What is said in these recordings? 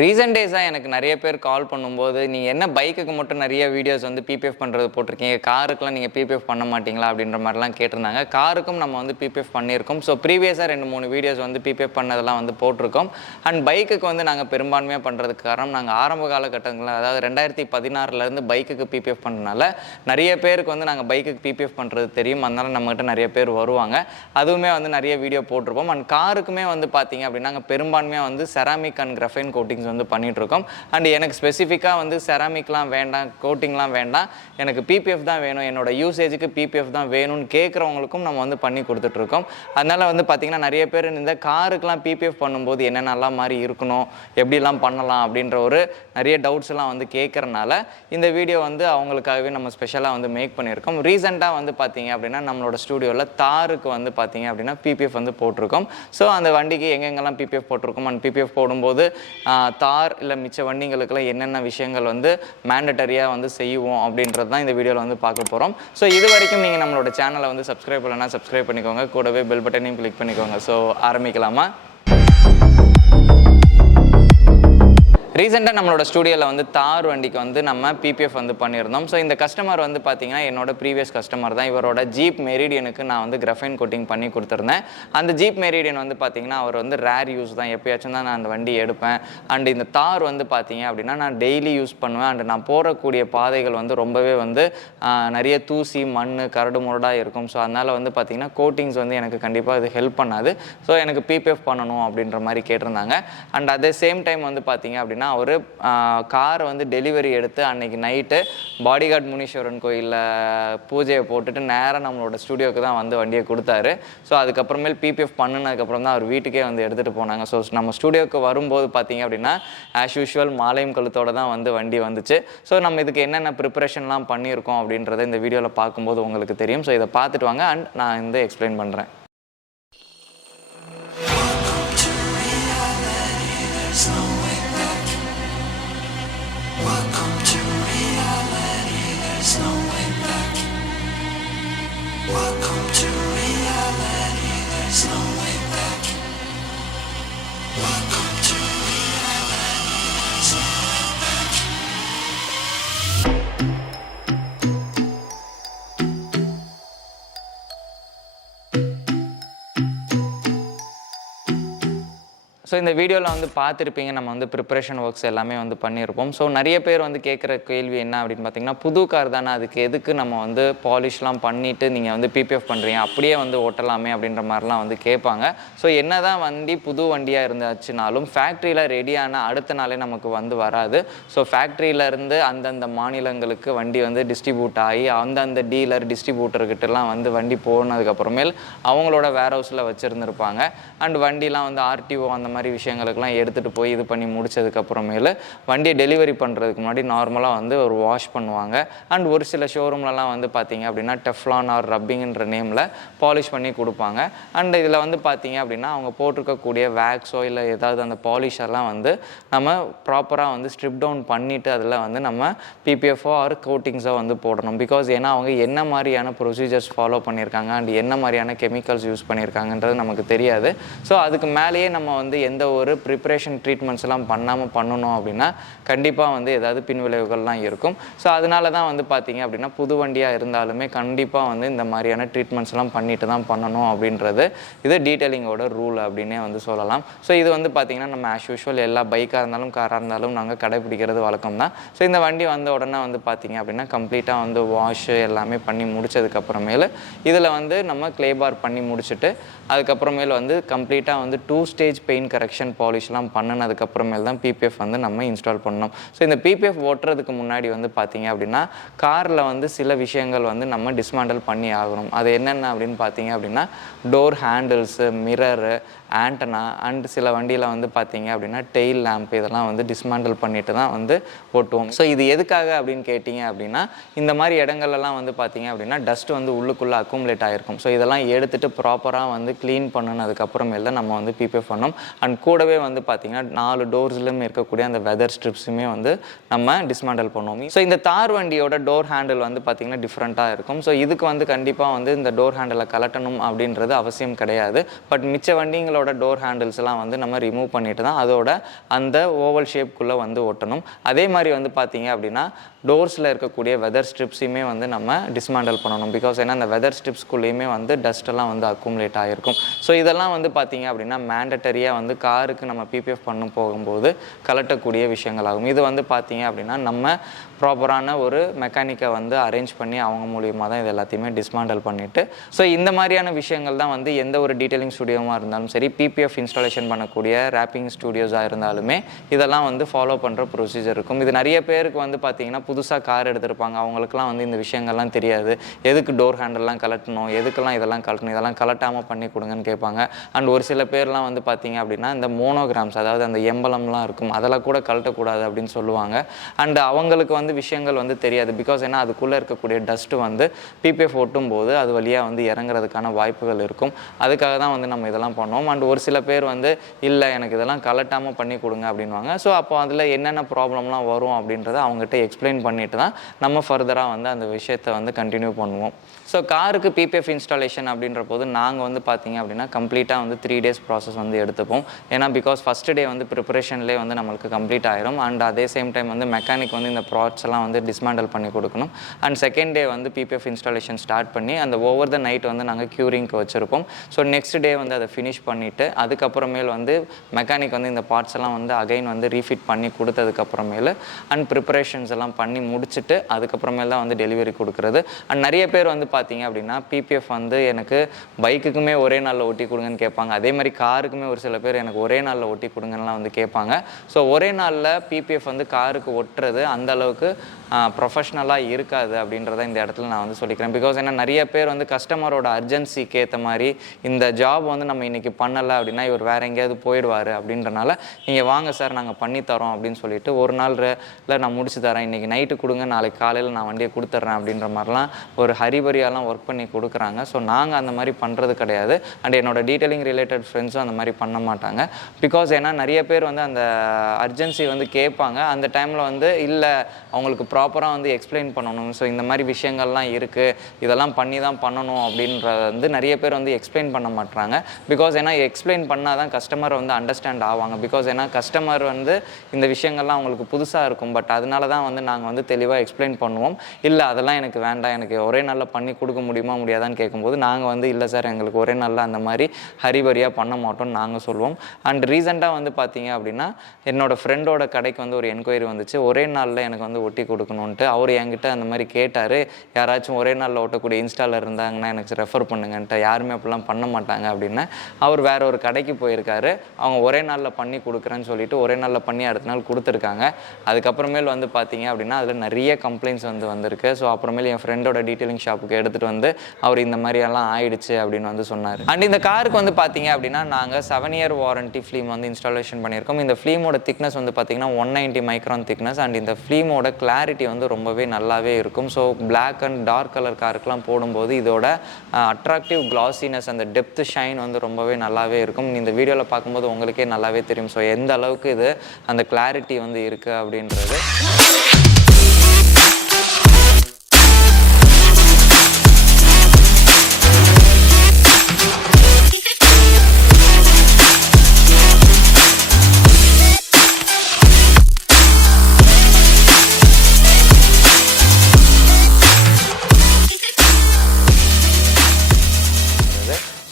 Recent டேஸாக எனக்கு நிறைய பேர் கால் பண்ணும்போது, நீங்கள் என்ன பைக்குக்கு மட்டும் நிறைய வீடியோஸ் வந்து பிபிஎஃப் பண்ணுறது போட்டிருக்கீங்க, காருக்குலாம் நீங்கள் பிபிஎஃப் பண்ண மாட்டீங்களா அப்படின்ற மாதிரிலாம் கேட்டிருந்தாங்க. காருக்கும் நம்ம வந்து பிபிஎஃப் பண்ணியிருக்கோம். ஸோ ப்ரீவியஸாக 2-3 வீடியோஸ் வந்து பிபிஎஃப் பண்ணதெல்லாம் வந்து போட்டிருக்கோம். அண்ட் பைக்குக்கு வந்து நாங்கள் பெரும்பான்மையாக பண்ணுறதுக்கு காரணம், நாங்கள் ஆரம்ப காலகட்டங்களில் அதாவது 2016 பைக்குக்கு பிபிஎஃப் பண்ணுறதுனால நிறைய பேருக்கு வந்து நாங்கள் பைக்குக்கு பிபிஎஃப் பண்ணுறது தெரியும். அதனால நம்மகிட்ட நிறைய பேர் வருவாங்க. அதுவுமே வந்து நிறைய வீடியோ போட்டிருப்போம். அண்ட் காருக்குமே வந்து பார்த்தீங்க அப்படின்னா நாங்கள் பெரும்பான்மையாக வந்து செராமிக் அண்ட் கிராஃபைன் கோட்டிங்ஸ் வந்து பண்ணிகிட்ருக்கோம். அண்ட் எனக்கு ஸ்பெசிஃபிக்காக வந்து செராமிக்லாம் வேண்டாம், கோட்டிங்லாம் வேண்டாம், எனக்கு பிபிஎஃப் தான் வேணும், என்னோட யூசேஜுக்கு பிபிஎஃப் தான் வேணும்னு கேட்குறவங்களுக்கும் நம்ம வந்து பண்ணி கொடுத்துட்ருக்கோம். அதனால் வந்து பார்த்திங்கன்னா நிறைய பேர் இந்த காருக்கெலாம் பிபிஎஃப் பண்ணும்போது என்னென்னலாம் மாதிரி இருக்கணும், எப்படிலாம் பண்ணலாம் அப்படின்ற ஒரு நிறைய டவுட்ஸ் எல்லாம் வந்து கேட்குறனால இந்த வீடியோ வந்து அவங்களுக்காகவே நம்ம ஸ்பெஷலாக வந்து மேக் பண்ணியிருக்கோம். ரீசெண்டாக வந்து பார்த்திங்க அப்படின்னா நம்மளோட ஸ்டூடியோவில் தாருக்கு வந்து பார்த்திங்க அப்படின்னா பிபிஎஃப் வந்து போட்டிருக்கோம். ஸோ அந்த வண்டிக்கு எங்கெங்கெல்லாம் பிபிஎஃப் போட்டிருக்கோம் அண்ட் பிபிஎஃப் போடும்போது தார் இல்லை மிச்ச வண்டிங்களுக்கெல்லாம் என்னென்ன விஷயங்கள் வந்து மேண்டட்டரியாக வந்து செய்வோம் அப்படின்றது தான் இந்த வீடியோவில் வந்து பார்க்க போகிறோம். ஸோ இது வரைக்கும் நீங்கள் நம்மளோட சேனலை வந்து சப்ஸ்கிரைப் பண்ணலைன்னா சப்ஸ்கிரைப் பண்ணிக்கோங்க, கூடவே பெல் பட்டனையும் கிளிக் பண்ணிக்கோங்க. ஸோ ஆரம்பிக்கலாமா? ரீசெண்டாக நம்மளோட ஸ்டூடியோவில் வந்து தார் வண்டிக்கு வந்து நம்ம பிபிஎஃப் வந்து பண்ணியிருந்தோம். ஸோ இந்த கஸ்டமர் வந்து பார்த்திங்கன்னா என்னோட ப்ரீவியஸ் கஸ்டமர் தான். இவரோட ஜீப் மெரிடியனுக்கு நான் வந்து கிராஃபைன் கோட்டிங் பண்ணி கொடுத்துருந்தேன். அந்த ஜீப் மெரிடியன் வந்து பார்த்திங்கன்னா அவர் வந்து ரேர் யூஸ் தான், எப்போயாச்சும் தான் நான் அந்த வண்டி எடுப்பேன். அண்ட் இந்த தார் வந்து பார்த்திங்க அப்படின்னா நான் டெய்லி யூஸ் பண்ணுவேன். அண்ட் நான் போகக்கூடிய பாதைகள் வந்து ரொம்பவே வந்து நிறைய தூசி, மண், கரடு முரடாக இருக்கும். ஸோ அதனால் வந்து பார்த்திங்கன்னா கோட்டிங்ஸ் வந்து எனக்கு கண்டிப்பாக இது ஹெல்ப் பண்ணாது. ஸோ எனக்கு பிபிஎஃப் பண்ணணும் அப்படின்ற மாதிரி கேட்டிருந்தாங்க. அண்ட் அதே சேம் டைம் வந்து பார்த்திங்க அப்படின்னா அவர் காரை வந்து டெலிவரி எடுத்து அன்னைக்கு நைட்டு பாடிகார்ட் முனீஸ்வரன் கோயிலில் பூஜையை போட்டுட்டு நேராக நம்மளோட ஸ்டூடியோக்கு தான் வந்து வண்டியை கொடுத்தாரு. ஸோ அதுக்கப்புறமேல் பிபிஎஃப் பண்ணினதுக்கப்புறம் தான் அவர் வீட்டுக்கே வந்து எடுத்துகிட்டு போனாங்க. ஸோ நம்ம ஸ்டூடியோக்கு வரும்போது பார்த்திங்க அப்படின்னா ஆஸ் யூஷுவல் மாலையும் கழுத்தோடு தான் வந்து வண்டி வந்துச்சு. ஸோ நம்ம இதுக்கு என்னென்ன ப்ரிப்பரேஷன்லாம் பண்ணியிருக்கோம் அப்படின்றத இந்த வீடியோவில் பார்க்கும்போது உங்களுக்கு தெரியும். ஸோ இதை பார்த்துட்டு வாங்க அண்ட் நான் வந்து எக்ஸ்பிளைன் பண்ணுறேன். ஸோ இந்த வீடியோவில் வந்து பார்த்துருப்பீங்க, நம்ம வந்து ப்ரிப்பரேஷன் ஒர்க்ஸ் எல்லாமே வந்து பண்ணியிருப்போம். ஸோ நிறைய பேர் வந்து கேட்குற கேள்வி என்ன அப்படின்னு பார்த்தீங்கன்னா, புது கார் தானே, அதுக்கு எதுக்கு நம்ம வந்து பாலிஷ்லாம் பண்ணிவிட்டு நீங்கள் வந்து பிபிஎஃப் பண்ணுறீங்க, அப்படியே வந்து ஓட்டலாமே அப்படின்ற மாதிரிலாம் வந்து கேட்பாங்க. ஸோ என்ன தான் வண்டி புது வண்டியாக இருந்தாச்சுனாலும் ஃபேக்ட்ரியில் ரெடியான அடுத்த நாளே நமக்கு வந்து வராது. ஸோ ஃபேக்ட்ரியிலேருந்து அந்தந்த மாநிலங்களுக்கு வண்டி வந்து டிஸ்ட்ரிபியூட் ஆகி அந்தந்த டீலர் டிஸ்ட்ரிபியூட்டர்கிட்டலாம் வந்து வண்டி போனதுக்கப்புறமேல் அவங்களோட வேர் ஹவுஸில் வச்சுருந்துருப்பாங்க. அண்ட் வண்டிலாம் வந்து ஆர்டிஓ அந்த மாதிரி விஷயங்களுக்கெல்லாம் எடுத்துகிட்டு போய் இது பண்ணி முடிச்சதுக்கப்புறமேலு வண்டியை டெலிவரி பண்ணுறதுக்கு முன்னாடி நார்மலாக வந்து ஒரு வாஷ் பண்ணுவாங்க. அண்ட் ஒரு சில ஷோரூம்லலாம் வந்து பார்த்திங்க அப்படின்னா டெஃப்லான் ஆர் ரப்பிங்ன்ற நேமில் பாலிஷ் பண்ணி கொடுப்பாங்க. அண்ட் இதில் வந்து பார்த்திங்க அப்படின்னா அவங்க போட்டிருக்கக்கூடிய வேக்ஸோ இல்லை ஏதாவது அந்த பாலிஷெல்லாம் வந்து நம்ம ப்ராப்பராக வந்து ஸ்ட்ரிப் டவுன் பண்ணிவிட்டு அதில் வந்து நம்ம பிபிஎஃப்ஓ ஆர் கோட்டிங்ஸோ வந்து போடணும். பிகாஸ் ஏன்னா அவங்க என்ன மாதிரியான ப்ரொசீஜர்ஸ் ஃபாலோ பண்ணியிருக்காங்க அண்ட் என்ன மாதிரியான கெமிக்கல்ஸ் யூஸ் பண்ணியிருக்காங்கன்றது நமக்கு தெரியாது. ஸோ அதுக்கு மேலேயே நம்ம வந்து எந்த ஒரு ப்ரிப்ரேஷன் ட்ரீட்மெண்ட்ஸ் எல்லாம் பண்ணாமல் பண்ணணும் அப்படின்னா கண்டிப்பாக வந்து ஏதாவது பின்விளைவுகள்லாம் இருக்கும். ஸோ அதனால தான் வந்து பார்த்திங்க அப்படின்னா புது வண்டியாக இருந்தாலுமே கண்டிப்பாக வந்து இந்த மாதிரியான ட்ரீட்மெண்ட்ஸ்லாம் பண்ணிட்டு தான் பண்ணணும் அப்படின்றது இது டீட்டெயிலிங்கோட ரூல் அப்படின்னே வந்து சொல்லலாம். ஸோ இது வந்து பார்த்திங்கன்னா நம்ம ஆஸ் யூஷுவல் எல்லா பைக்காக இருந்தாலும் காராக இருந்தாலும் நாங்கள் கடைப்பிடிக்கிறது வழக்கம் தான். ஸோ இந்த வண்டி வந்த உடனே வந்து பார்த்திங்க அப்படின்னா கம்ப்ளீட்டாக வந்து வாஷு எல்லாமே பண்ணி முடிச்சதுக்கப்புறமேலு இதில் வந்து நம்ம க்ளே பார் பண்ணி முடிச்சுட்டு அதுக்கப்புறமேல் வந்து கம்ப்ளீட்டாக வந்து 2 ஸ்டேஜ் பெயிண்ட் கரெக்ஷன் பாலிஷ்லாம் பண்ணினதுக்கப்புறமேல் தான் பிபிஎஃப் வந்து நம்ம இன்ஸ்டால் பண்ணணும். ஸோ இந்த பிபிஎஃப் ஓட்டுறதுக்கு முன்னாடி வந்து பார்த்திங்க அப்படின்னா காரில் வந்து சில விஷயங்கள் வந்து நம்ம டிஸ்மேண்டில் பண்ணி ஆகணும். அது என்னென்ன அப்படின்னு பார்த்திங்க அப்படின்னா door handles, mirror, antenna and சில வண்டியில் வந்து பார்த்திங்க அப்படின்னா டெயில் லேம்ப் இதெல்லாம் வந்து டிஸ்மேண்டில் பண்ணிட்டு தான் வந்து ஓட்டுவோம். ஸோ இது எதுக்காக அப்படின்னு கேட்டிங்க அப்படின்னா இந்த மாதிரி இடங்கள்லாம் வந்து பார்த்திங்க அப்படின்னா டஸ்ட் வந்து உள்ளுக்குள்ளே அக்குமுலேட் ஆகிருக்கும். ஸோ இதெல்லாம் எடுத்துகிட்டு ப்ராப்பராக வந்து க்ளீன் பண்ணினதுக்கப்புறமேல நம்ம வந்து பிபிஎஃப் பண்ணோம். அண்ட் கூடவே வந்து பார்த்திங்கன்னா 4 டோர்ஸ்லையும் இருக்கக்கூடிய அந்த வெதர் ஸ்ட்ரிப்ஸுமே வந்து நம்ம டிஸ்மேண்டில் பண்ணுவோம். ஸோ இந்த தார் வண்டியோட டோர் ஹேண்டில் வந்து பார்த்திங்கன்னா டிஃப்ரெண்ட்டாக இருக்கும். ஸோ இதுக்கு வந்து கண்டிப்பாக வந்து இந்த டோர் ஹேண்டிலை கலட்டணும் அப்படின்றது அவசியம் கிடையாது. பட் மிச்ச வண்டிங்களோட ஜன்னலோட டோர் ஹேண்டில்ஸ்லாம் வந்து நம்ம ரிமூவ் பண்ணிட்டு தான் அதோட அந்த ஓவல் ஷேப்குள்ளே வந்து ஒட்டணும். அதே மாதிரி வந்து பார்த்தீங்க அப்படின்னா டோர்ஸில் இருக்கக்கூடிய வெதர் ஸ்ட்ரிப்ஸையுமே வந்து நம்ம டிஸ்மேண்டல் பண்ணணும். பிகாஸ் ஏன்னா அந்த வெதர் ஸ்ட்ரிப்ஸ்குள்ளேயுமே வந்து டஸ்ட்டெல்லாம் வந்து அக்குமுலேட் ஆகிருக்கும். ஸோ இதெல்லாம் வந்து பார்த்தீங்க அப்படின்னா மேண்டட்டரியாக வந்து காருக்கு நம்ம பிபிஎஃப் பண்ண போகும்போது கலட்டக்கூடிய விஷயங்களாகும். இது வந்து பார்த்தீங்க அப்படின்னா நம்ம ப்ராப்பரான ஒரு மெக்கானிக்கை வந்து அரேஞ்ச் பண்ணி அவங்க மூலியமாக தான் இது எல்லாத்தையுமே டிஸ்மேண்டல் பண்ணிவிட்டு, ஸோ இந்த மாதிரியான விஷயங்கள் தான் வந்து எந்த ஒரு டீட்டெயிலிங் ஸ்டுடியோவாக இருந்தாலும் சரி, பிபிஎஃப் இன்ஸ்டாலேஷன் பண்ணக்கூடிய ரேப்பிங் ஸ்டுடியோஸாக இருந்தாலுமே இதெல்லாம் வந்து ஃபாலோ பண்ணுற ப்ரொசீஜர் இருக்கும். இது நிறைய பேருக்கு வந்து பார்த்தீங்கன்னா புதுசாக கார் எடுத்திருப்பாங்க, அவங்களுக்குலாம் வந்து இந்த விஷயங்கள்லாம் தெரியாது. எதுக்கு டோர் ஹேண்டல்லாம் கலட்டணும், எதுக்கெல்லாம் இதெல்லாம் கலட்டணும், இதெல்லாம் கலட்டாமல் பண்ணி கொடுங்கன்னு கேட்பாங்க. அண்ட் ஒரு சில பேர்லாம் வந்து பார்த்தீங்க அப்படின்னா இந்த மோனோகிராம்ஸ், அதாவது அந்த எம்பலம்லாம் இருக்கும், அதெல்லாம் கூட கலட்டக்கூடாது அப்படின்னு சொல்லுவாங்க. அண்ட் அவங்களுக்கு வந்து விஷயங்கள் வந்து தெரியாது. பிகாஸ் ஏன்னா அதுக்குள்ளே இருக்கக்கூடிய டஸ்ட்டு வந்து பிபிஎஃப் ஓட்டும் போது அது வழியாக வந்து இறங்குறதுக்கான வாய்ப்புகள் இருக்கும். அதுக்காக தான் வந்து நம்ம இதெல்லாம் பண்ணுவோம். அண்ட் ஒரு சில பேர் வந்து இல்லை எனக்கு இதெல்லாம் கலட்டாமல் பண்ணி கொடுங்க அப்படின்வாங்க. ஸோ அப்போ அதில் என்னென்ன ப்ராப்ளம்லாம் வரும் அப்படின்றத அவங்ககிட்ட எக்ஸ்பிளைன் பண்ணிட்டு தான் நம்ம ஃபர்தராக வந்து அந்த விஷயத்தை வந்து கண்டினியூ பண்ணுவோம். ஸோ காருக்கு பிபிஎஃப் இன்ஸ்டாலேஷன் அப்படின்ற போது நாங்கள் வந்து பார்த்தீங்க அப்படின்னா கம்ப்ளீட்டாக வந்து 3 days ப்ராசஸ் வந்து எடுத்துப்போம். ஏன்னா பிகாஸ் ஃபஸ்ட் டே வந்து ப்ரிப்பரேஷன்லேயே வந்து நம்மளுக்கு கம்ப்ளீட் ஆயிரும். அண்ட் அதே சேம் டைம் வந்து மெக்கானிக் வந்து இந்த ப்ராட்ஸ் எல்லாம் வந்து டிஸ்மேண்டல் பண்ணி கொடுக்கணும். அண்ட் செகண்ட் டே வந்து பிபிஎஃப் இன்ஸ்டாலேஷன் ஸ்டார்ட் பண்ணி அந்த ஓவர் த நைட் வந்து நாங்கள் க்யூரிங்க்கு வச்சுருப்போம். ஸோ நெக்ஸ்ட் டே வந்து அதை ஃபினிஷ் பண்ணிவிட்டு அதுக்கப்புறமேல் வந்து மெக்கானிக் வந்து இந்த பார்ட்ஸ் எல்லாம் வந்து அகைன் வந்து ரீஃபிட் பண்ணி கொடுத்ததுக்கப்புறமேலு அண்ட் ப்ரிப்பரேஷன்ஸ் எல்லாம் பண்ணி முடிச்சுட்டு அதுக்கப்புறமேல் தான் வந்து டெலிவரி கொடுக்குறது. அண்ட் நிறைய பேர் வந்து பார்த்தீங்க அப்படின்னா பிபிஎஃப் வந்து எனக்கு பைக்குக்குமே ஒரே நாளில் ஒட்டி கொடுங்கன்னு கேட்பாங்க. அதே மாதிரி காருக்குமே ஒரு சில பேர் எனக்கு ஒரே நாளில் ஒட்டி கொடுங்கலாம் வந்து கேட்பாங்க. ஸோ ஒரே நாளில் பிபிஎஃப் வந்து காருக்கு ஒட்டுறது அந்த அளவுக்கு ப்ரொஃபஷ்னலாக இருக்காது அப்படின்றத இந்த இடத்துல நான் வந்து சொல்லிக்கிறேன். பிகாஸ் ஏன்னா நிறைய பேர் வந்து கஸ்டமரோட அர்ஜென்சிக்கு ஏற்ற மாதிரி இந்த ஜாப் வந்து நம்ம இன்றைக்கி பண்ணலை அப்படின்னா இவர் வேறு எங்கேயாவது போயிடுவார் அப்படின்றனால நீங்கள் வாங்க சார் நாங்கள் பண்ணித்தரோம் அப்படின்னு சொல்லிட்டு ஒரு நாள் நான் முடிச்சு தரேன், இன்றைக்கி நைட்டு கொடுங்க, நாளைக்கு காலையில் நான் வண்டியை கொடுத்துட்றேன் அப்படின்ற மாதிரிலாம் ஒரு ஹரிபரியாலாம் ஒர்க் பண்ணி கொடுக்குறாங்க. ஸோ நாங்கள் அந்த மாதிரி பண்ணுறது கிடையாது. அண்ட் என்னோட டீட்டெயிலிங் ரிலேட்டட் ஃப்ரெண்ட்ஸும் அந்த மாதிரி பண்ண மாட்டாங்க. பிகாஸ் ஏன்னா நிறைய பேர் வந்து அந்த அர்ஜென்சி வந்து கேட்பாங்க. அந்த டைமில் வந்து இல்லை அவங்களுக்கு ப்ராப்பராக வந்து எக்ஸ்பிளைன் பண்ணணும். ஸோ இந்த மாதிரி விஷயங்கள்லாம் இருக்குது, இதெல்லாம் பண்ணி தான் பண்ணணும் அப்படின்றத வந்து நிறைய பேர் வந்து எக்ஸ்பிளைன் பண்ண மாட்டாங்க. பிகாஸ் ஏன்னா எக்ஸ்பிளைன் பண்ணால் தான் கஸ்டமர் வந்து அண்டர்ஸ்டாண்ட் ஆவாங்க. பிகாஸ் ஏன்னா கஸ்டமர் வந்து இந்த விஷயங்கள்லாம் அவங்களுக்கு புதுசாக இருக்கும். பட் அதனால தான் வந்து நாங்கள் வந்து தெளிவாக எக்ஸ்பிளைன் பண்ணுவோம். இல்லை அதெல்லாம் எனக்கு வேண்டாம், எனக்கு ஒரே நாளில் பண்ணி கொடுக்க முடியுமா முடியாதான்னு கேட்கும்போது நாங்கள் வந்து இல்லை சார் எங்களுக்கு ஒரே நாளில் அந்த மாதிரி ஹரிபரியாக பண்ண மாட்டோம்னு நாங்கள் சொல்லுவோம். அண்ட் ரீசெண்டாக வந்து பார்த்தீங்க அப்படின்னா என்னோடய ஃப்ரெண்டோட கடைக்கு வந்து ஒரு என்கொயரி வந்துச்சு, ஒரே நாளில் எனக்கு வந்து ஒட்டி கொடுக்கணுன்ட்டு. அவர் என்கிட்ட அந்த மாதிரி கேட்டார், யாராச்சும் ஒரே நாளில் ஓட்டக்கூடிய இன்ஸ்டாலர் இருந்தாங்கன்னா எனக்கு ரெஃபர் பண்ணுங்கன்ட்டு. யாருமே அப்படிலாம் பண்ண மாட்டாங்க அப்படின்னு. அவர் வேற ஒரு கடைக்கு போயிருக்காரு, அவங்க ஒரே நாளில் பண்ணி கொடுக்குறேன்னு சொல்லிட்டு ஒரே நாளில் பண்ணி அடுத்த நாள் கொடுத்துருக்காங்க. அதுக்கப்புறமேல் வந்து பார்த்தீங்க அப்படின்னா அதில் நிறைய கம்ப்ளைண்ட்ஸ் வந்து வந்திருக்கு. ஸோ அப்புறமேல் என் ஃப்ரெண்டோட டீட்டெயிலிங் ஷாப்புக்கு எடுத்துகிட்டு வந்து அவர் இந்த மாதிரியெல்லாம் ஆயிடுச்சு அப்படின்னு வந்து சொன்னார். அண்ட் இந்த காருக்கு வந்து பார்த்தீங்க அப்படின்னா நாங்கள் 7 year வாரண்டி ஃபிலிம் வந்து இன்ஸ்டாலேஷன் பண்ணியிருக்கோம். இந்த ஃபிலிமோட திக்னஸ் வந்து பார்த்தீங்கன்னா 190 மைக்ரான் திக்னஸ். அண்ட் இந்த ஃபிலிமோட கிளாரிட்டி வந்து ரொம்பவே நல்லாவே இருக்கும். So black and dark colour காருக்கெலாம் போடும்போது இதோட அட்ராக்டிவ் கிளாசினஸ் அந்த டெப்த் ஷைன் வந்து ரொம்பவே நல்லாவே இருக்கும். இந்த வீடியோவில் பார்க்கும்போது உங்களுக்கே நல்லாவே தெரியும். ஸோ எந்த அளவுக்கு இது அந்த கிளாரிட்டி வந்து இருக்குது அப்படின்றது.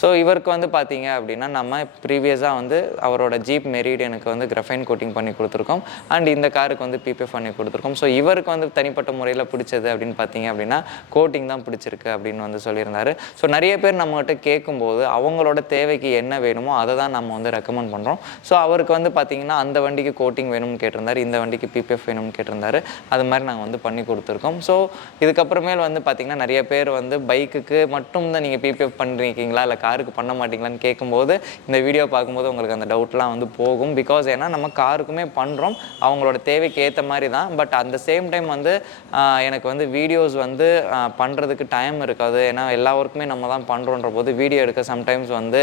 ஸோ இவருக்கு வந்து பார்த்தீங்க அப்படின்னா நம்ம ப்ரீவியஸாக வந்து அவரோட ஜீப் மெரிடியனுக்கு வந்து கிரஃபைன் கோட்டிங் பண்ணி கொடுத்துருக்கோம். அண்ட் இந்த காருக்கு வந்து பிபிஎஃப் பண்ணி கொடுத்துருக்கோம். ஸோ இவருக்கு வந்து தனிப்பட்ட முறையில் பிடிச்சது அப்படின்னு பார்த்தீங்க அப்படின்னா கோட்டிங் தான் பிடிச்சிருக்கு அப்படின்னு வந்து சொல்லியிருந்தாரு. ஸோ நிறைய பேர் நம்மகிட்ட கேட்கும்போது அவங்களோட தேவைக்கு என்ன வேணுமோ அதை தான் நம்ம வந்து ரெக்கமெண்ட் பண்ணுறோம். ஸோ அவருக்கு வந்து பார்த்தீங்கன்னா அந்த வண்டிக்கு கோட்டிங் வேணும்னு கேட்டிருந்தாரு, இந்த வண்டிக்கு பிபிஎஃப் வேணும்னு கேட்டிருந்தாரு. அது மாதிரி நாங்கள் வந்து பண்ணி கொடுத்துருக்கோம். ஸோ இதுக்கப்புறமேல் வந்து பார்த்தீங்கன்னா நிறைய பேர் வந்து பைக்குக்கு மட்டும் தான் நீங்கள் பிபிஎஃப் பண்ணிருக்கீங்களா இல்லை காருக்கு பண்ண மாட்டீங்களான்னு கேட்கும்போது இந்த வீடியோ பார்க்கும்போது உங்களுக்கு அந்த டவுட்லாம் வந்து போகும். பிகாஸ் ஏன்னா நம்ம காருக்குமே பண்ணுறோம், அவங்களோட தேவைக்கு ஏற்ற மாதிரி தான். பட் அந்த சேம் டைம் வந்து எனக்கு வந்து வீடியோஸ் வந்து பண்ணுறதுக்கு டைம் இருக்காது. ஏன்னா எல்லா ஒர்க்குமே நம்ம தான் பண்ணுறோன்ற போது வீடியோ எடுக்க சம்டைம்ஸ் வந்து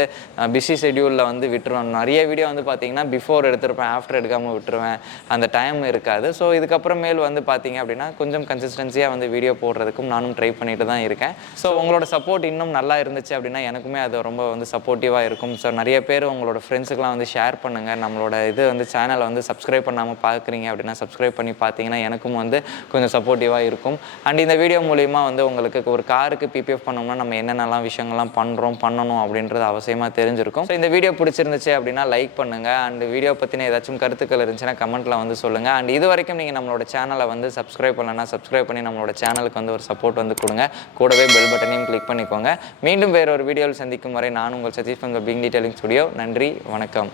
பிஸி ஷெட்யூலில் வந்து விட்டுருவேன். நிறைய வீடியோ வந்து பார்த்தீங்கன்னா பிஃபோர் எடுத்திருப்பேன், ஆஃப்டர் எடுக்காமல் விட்டுருவேன், அந்த டைம் இருக்காது. ஸோ இதுக்கப்புறமேல் வந்து பார்த்தீங்க அப்படின்னா கொஞ்சம் கன்சிஸ்டன்சியாக வந்து வீடியோ போடுறதுக்கும் நானும் ட்ரை பண்ணிட்டு தான் இருக்கேன். ஸோ உங்களோட சப்போர்ட் இன்னும் நல்லா இருந்துச்சு அப்படின்னா எனக்குமே அது ரொம்ப வந்து சப்போர்ட்டிவாக இருக்கும். ஸோ நிறைய பேர் உங்களோட ஃப்ரெண்ட்ஸுக்கெலாம் வந்து ஷேர் பண்ணுங்கள். நம்மளோட இது வந்து சேனலை வந்து சப்ஸ்கிரைப் பண்ணாமல் பார்க்குறீங்க அப்படின்னா சப்ஸ்கிரைப் பண்ணி பார்த்தீங்கன்னா எனக்கும் வந்து கொஞ்சம் சப்போர்ட்டிவாக இருக்கும். அண்ட் இந்த வீடியோ மூலிமா வந்து உங்களுக்கு ஒரு காருக்கு பிபிஎஃப் பண்ணோம்னா நம்ம என்னென்னலாம் விஷயங்கள்லாம் பண்ணணும் அப்படின்றது அவசியமாக தெரிஞ்சிருக்கும். ஸோ இந்த வீடியோ பிடிச்சிருந்துச்சு அப்படின்னா லைக் பண்ணுங்கள். அண்ட் வீடியோ பற்றின ஏதாச்சும் கருத்துக்கள் இருந்துச்சுன்னா கமெண்ட்டில் வந்து சொல்லுங்கள். அண்ட் இது வரைக்கும் நீங்கள் நம்மளோட சேனலை வந்து சப்ஸ்கிரைப் பண்ணலன்னா சப்ஸ்கிரைப் பண்ணி நம்மளோட சேனலுக்கு வந்து ஒரு சப்போர்ட் வந்து கொடுங்க. கூடவே பெல் பட்டனையும் கிளிக் பண்ணிக்கோங்க. மீண்டும் வேற ஒரு வீடியோவில் சந்திக்கும் வரை நான் உங்கள் சதீஷ் உங்கள் பிங் டீடைலிங் ஸ்டுடியோ. நன்றி, வணக்கம்.